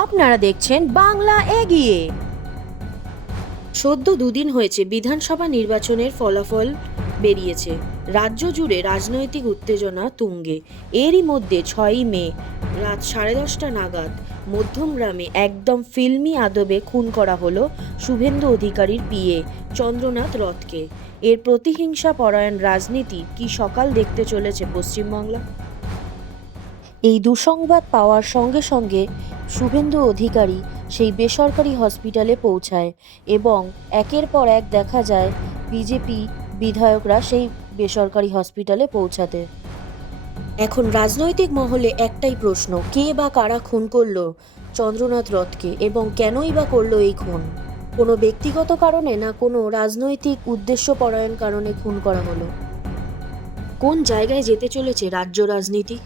আপনারা দেখছেন বাংলা এগিয়ে। সদ্য দুদিন হয়েছে বিধানসভা নির্বাচনের ফলাফল বেরিয়েছে। রাজ্য জুড়ে রাজনৈতিক উত্তেজনা তুঙ্গে। এরই মধ্যে 6ই মে রাত 10:30 নাগাদ মধ্যমগ্রামে একদম ফিল্মি আদবে খুন করা হলো শুভেন্দু অধিকারীর পিএ চন্দ্রনাথ রথকে। এর প্রতিহিংসা পরায়ণ রাজনীতি কি সকাল দেখতে চলেছে পশ্চিমবাংলা? এই দুঃসংবাদ পাওয়ার সঙ্গে সঙ্গে শুভেন্দু অধিকারী সেই বেসরকারি হসপিটালে পৌঁছায় এবং একের পর এক দেখা যায় বিজেপি বিধায়করা সেই বেসরকারি হসপিটালে পৌঁছাতে। এখন রাজনৈতিক মহলে একটাই প্রশ্ন, কে বা কারা খুন করলো চন্দ্রনাথ রথকে এবং কেনই বা করলো এই খুন? কোনো ব্যক্তিগত কারণে না কোনো রাজনৈতিক উদ্দেশ্যপরায়ণ কারণে খুন করা হলো? কোন জায়গায় যেতে চলেছে রাজ্য রাজনীতি?